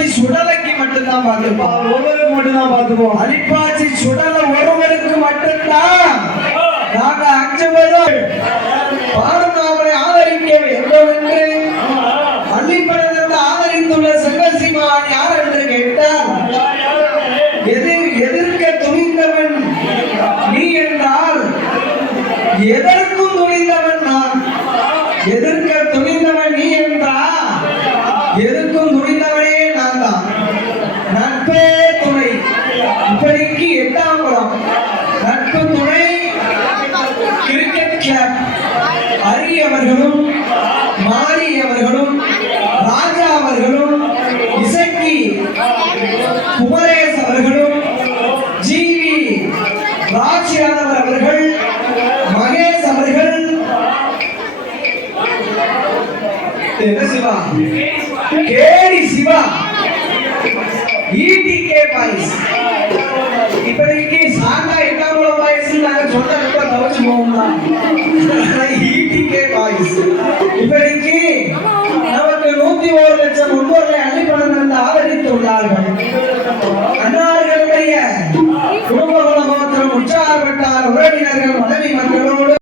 அலிப்பாச்சி சுடலைக்கு மட்டும்தான் பார்த்துப்போம். அவர் ஒருவருக்கு மட்டும் தான் பார்த்துப்போம். அலிப்பாச்சி சுடல ஒருவருக்கு மட்டும்தான். நாங்க அஞ்சு பேரும் பாரதாமரை ஆதரிக்க வேண்டும் என்று பள்ளிப்படத்தில் ஆதரித்துள்ள சங்கசிமான் யார் என்று எதிர் எதிர்க்க துணிந்தவன் நீ என்றால் எதற்கும் துணிந்தவன் நான். எதிர்க்க துணிந்தவன் நீ என்றால் எதற்கும் துணிந்தவனே நான் நட்பே துணை. இப்படிக்கு எட்டாம் படம். நட்பு துணை. கிரிக்கெட் கிளப் ஹரி அவர்களும் மாரி அவர்களும் ராஜா அவர்களும் இசக்கி குமரேஸ் அவர்களும் ஜிவி ராஜ் யாதவ் அவர்கள் மகேஷ் அவர்கள் என்ன Siva? KD Siva. EDK boys? இப்போதைக்கு சாந்தா எட்டாம் பாய்ஸ்? நாங்க சொன்ன ரொம்ப தவச்சு போவோம்னா ஈடிகே பாய்ஸ். இப்போதைக்கு நமக்கு நூத்தி ஒரு லட்சம் முன்னோர்களை அள்ளி பணம் தந்து ஆதரித்துள்ளார்கள். அன்னார்களுடைய குடும்ப குலகோத்திரம் உற்சாகப்பட்டார் உறவினர்கள் மனைவி மக்களோடு